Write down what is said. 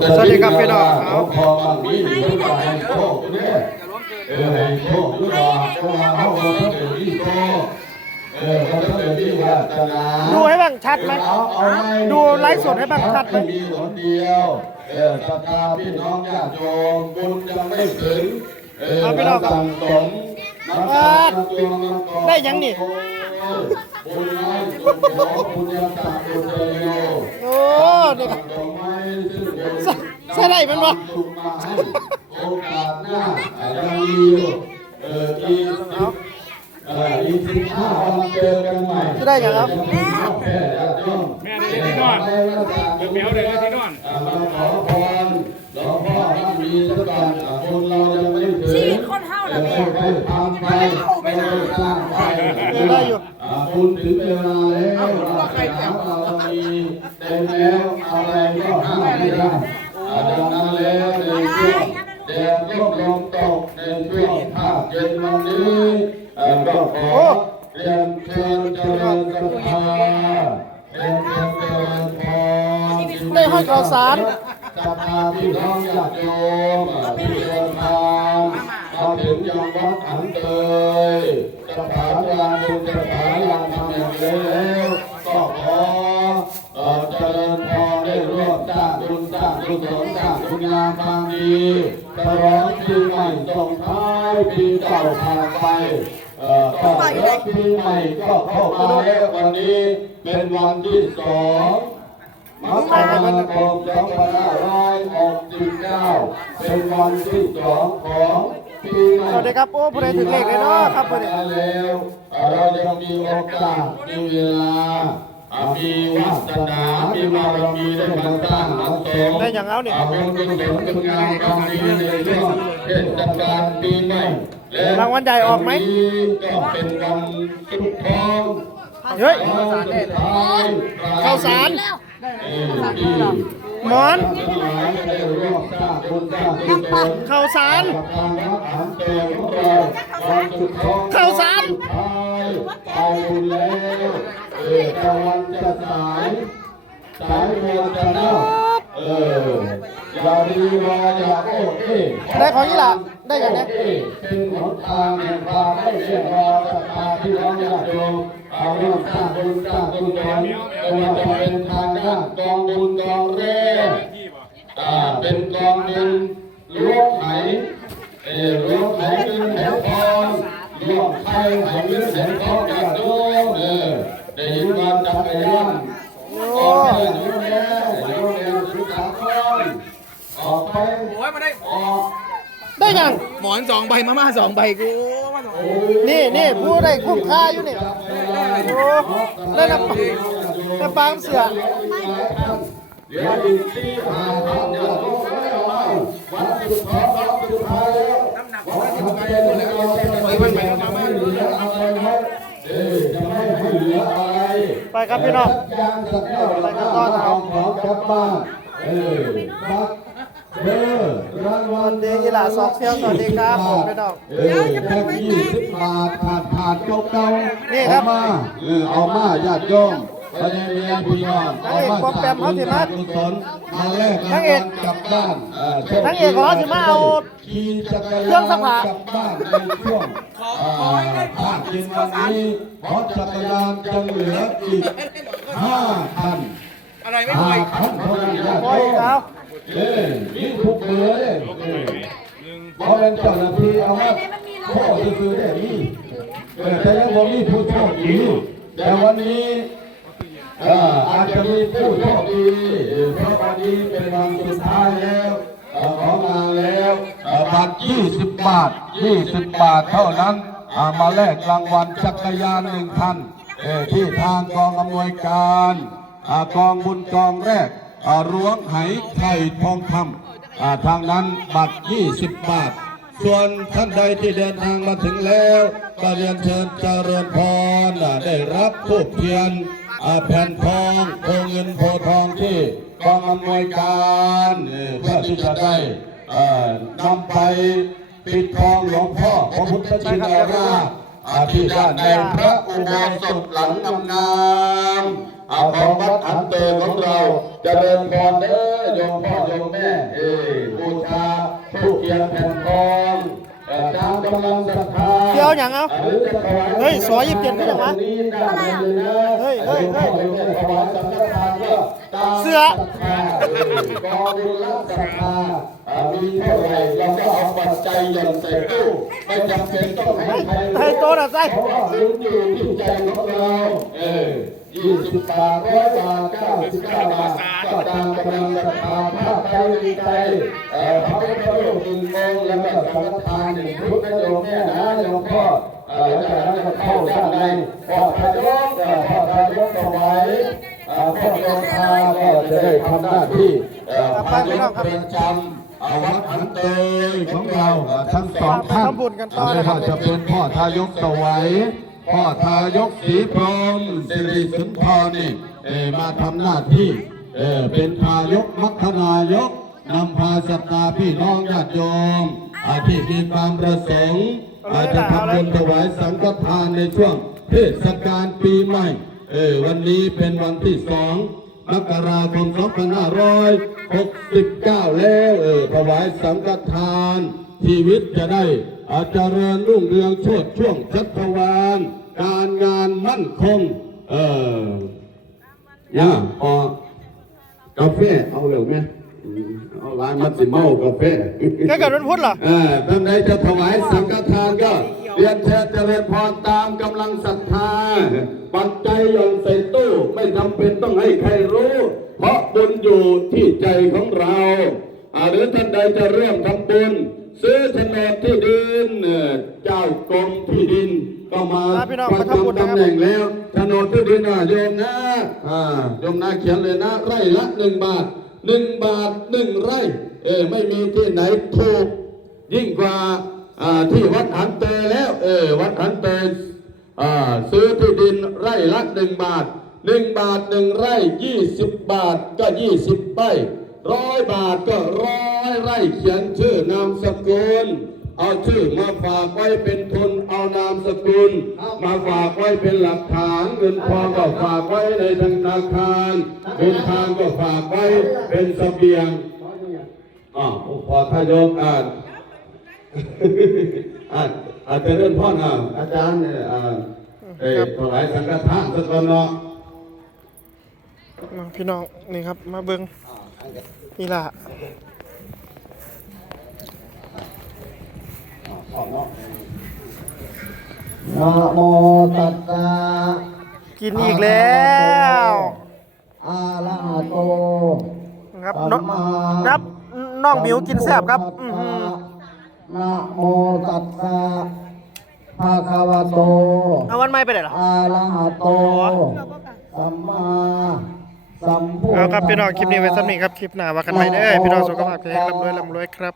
สวัสดีครับพี่น้องคเขารับพอมันมีอยู่ก็ให้โชคเนี่ยให้โชคหรือว่าก็มาเข้ามาเพื่อเป็นที่โชคเขาเพื่อเป็นที่วาสนา ดูให้บ้างชัดไหม ดูไลฟ์สดให้บ้างชัดไหม มีหนเดียวศรัทธาพี่น้องญาติโยมบุญยังไม่ถึงสั่งสมได้ยังนี่บุญน้อยบุญขอบุญยังตักบุญเลยโย โอ้เด็กใช่ได้มันบ่ โอกาสหน้ายังมีอยู่อีก15 วันเจอกันใหม่จะได้ยังครับแม่ได้ที่นอนแมวได้ที่นอนมาขอพรหลวงพ่อท่านมีสักการบุญเรายังไม่ถึงชีวิตคนเฮาน่ะแม่ทำไปไม่ได้สร้างไป ได้อยู่ บุญถึงเวลาแล้วเราจะหาเรามีได้แล้วอะไรก็ห้ามไม่ได้ดังนั้นแล้วในช่วงแดดร่มลมตกในช่วงภาคเย็นวันนี้ก็ขอเรียนเชิญเจริญศรัทธาเรียนเชิญเจริญพร ได้ห้อยข่าวสาร ศรัทธาพี่น้องญาติโยมที่เดินทางมาถึงยังวัดอันเตยสถานงานบุญสถานงานทำอย่างไรแล้วก็ขอเจริญพรได้ร่วมสร้างบุญสร้างกุศลสร้างคุณงามความดีฉลองปีใหม่ส่งท้ายปีเก่าผ่านไปก็รับปีใหม่ก็เข้ามาแล้ววันนี้เป็นวันที่2 มกราคม2569เป็นวันที่2ของปีใหม่ สวัสดีครับโอ้ผู้ใดถึงเลขเลยเนาะครับผู้ใด แล้วเรายังมีโอกาสมีเวลามีวาสนามีบารมีได้มาสร้างมาสม ได้ยังเอาเนี่ย เป็นกุศลคุณงามความดีในช่วงเทศกาลปีใหม่และ รางวัลใหญ่ออกไหม ก็เป็นวันสุดทอง เฮ้ย ข้าวสาร หมอนข้าวสารข้าวสาร เอาบุญแล้วตะวันจะสายเมืองจะเน่าอย่าดีรออย่าโอ้เอ๊ะ ได้ของยี่หล่ะได้อย่างนี้ เป็นหนทางแห่งความไม่เชื่อรอศรัทธาที่น้องญาติโยมเอาเรื่องสร้างบุญสร้างกุศลไม่ว่าจะเป็นทางด้านกองบุญกองแรกเป็นกองหนึ่งล้วงไหล้วงไหเงินไหทองล้วงไข่ไหเงินไหทองญาติโยมได้ยินการจักรยานออกไปอยู่แล้วอยู่แล้วสุขาคอนออกไป โอ้ยมาได้ ออก ได้ยัง หมอน2 ใบมาม่า2 ใบกูมา2 นี่ผู้ใดคุ้มค่าอยู่นี่โอ้ได้น้ำปลาเสือ เดี๋ยวอีกที่5,000อย่าลงแล้ววันสุดท้ายแล้ววันทำเป็นเราจะไม่เหลืออะไรไว้จะไม่ให้เหลืออะไร ไปครับพี่น้อง ยางสักเท่าไหร่ก็เอาของกลับบ้านบักรางวัล ดียี่หล่ะซอกเฟี้ยวสวัสดีครับผมพี่น้อง แค่20 บาทผ่านเก่าๆ นี่ครับ เอามาญาติโยมพระเรียนพี่น้องเอามาสร้างบุญสร้างกุศลมาแลกรางวัลกลับบ้าน ทั้งเอกของเราสิมาเอา ขี่จักร เครื่ ยา อน งซักผ้า กลับบ้านในช่วงภาคเย็นวันนี้เพราะจักรยานจะเหลืออีก5 คัน อะไรไม่ค่อย 5 คันเท่านั้นญาติ โอ้ย โยม เอา นี่ทุกเบอร์เลยเพราะเป็นเจ้าหน้าที่เอามาโค้คือได้นี่แต่ยังบ่มีผู้โชคดีแต่วันนี้อาจจะมีผู้โชคดีเพราะวันนี้เป็นวันสุดท้ายแล้วของงานแล้วบัตร20 บาท20 บาทเท่านั้นมาแลกรางวัลจักรยาน1 คันที่ทางกองอำนวยการกองบุญกองแรกล้วงไหไข่ทองคำทางนั้นบัตร20 บาท ส่วนท่านใดที่เดินทางมาถึงแล้วก็เรียนเชิญเจริญพรได้รับธูปเทียนแผ่นทองโพเงินโพทองที่กองอำนวยการเพื่อที่จะได้นำไปปิดทองหลวงพ่อพระพุทธชินราชที่ด้านในพระอุโบสถหลังงาม ของวัดอันเตอของเราเจริญพรเด้อโยมพ่อโยมแม่บูชาผู้เกียรติแผ่นทองตามกำลังศรัทธา เกี่ยวหยังเอาเฮ้ยสวย27ก็ยังวะเฮ้ยเสื้อก องบุญรักศรัทธามีเท่าไหร่เราก็เอาปัจจัยหย่อนใส่ตู้ไม่จำเป็นต้องให้ใคร ให้โตน่ะใส่ เพราะว่าลุ้นอยู่ที่ใจของเรา20 บาท100 บาท99 บาทก็ตามกำลังศรัทธาถ้าใครมีใจพระพุทธรูป1 องค์แล้วก็สังฆทาน1 ชุดนะโยมแม่นะโยมพ่อแล้วจากนั้นก็เข้าด้านในพ่อทายกถวายพ่อโยธาก็จะได้ทำหน้าที่พายกประจำวัดอันเตยของเราทั้งสองท่านไม่ว่าจะเป็นพ่อทายกถวายพ่อทายกศรีพรหมสิริสุนทรนี่มาทำหน้าที่เป็นทายกมัคคณายกนำพาศรัทธาพี่น้องญาติโยมที่มีความประสงค์จะทำบุญถวายสังฆทานในช่วงเทศกาลปีใหม่วันนี้เป็นวันที่2 มกราคม 2569 แล้วถวายสังฆทานชีวิตจะได้เจริญรุ่งเรืองโชติช่วงชัชวาลการงานมั่นคงกาแฟเอาเร็วไหมเอาร้านมัตสิเมากาแฟ แกเกิดวันพุธเหรอ ท่านใดจะถวายสังฆทานก็เรียนเชิญเจริญพรตามกำลังศรัทธาปัจจัยหย่อนใส่ตู้ไม่จำเป็นต้องให้ใครรู้เพราะบุญอยู่ที่ใจของเราหรือท่านใดจะเริ่มทำบุญซื้อโฉนดที่ดินเจ้ากรมที่ดินก็มาประจำตำแหน่งแล้วโฉนดที่ดินโยมนะโยมนะเขียนเลยนะไร่ละ1 บาท1 บาท 1 ไร่ไม่มีที่ไหนถูกยิ่งกว่าที่วัดหันเตยแล้ววัดหันเตยซื้อที่ดินไร่ละ1 บาท1 บาท 1 ไร่20 บาทก็20 ไร่100 บาทก็100 ไร่เขียนชื่อนามสกุลเอาชื่อมาฝากไว้เป็นทุนเอานามสกุลมาฝากไว้เป็นหลักฐานเงินทองก็ฝากไว้ในธนาคารเงินทางก็ฝากไว้เป็นเสบียงพอทายกอาจจะเริ่มพ่ออาจารย์ถวายสังฆทานสักคนเนาะ พี่น้องนี่ครับมาเบิ่งนี่ล่ะนะโมตัสสะ กินอีกแล้ว อะระหะโต ครับน้องมิวกินแซ่บครับนะโมตัสสะภะคะวะโต เอาวันไม่ไปไหนล่ะ อะระหะโตสัมมาสัมพุทธัสสะ เอาครับพี่น้องคลิปนี้ไว้สำหรับนี้ครับคลิปหน้าว่ากันใหม่เด้อพี่น้องสุขภาพแข็งแรงร่ำรวยครับ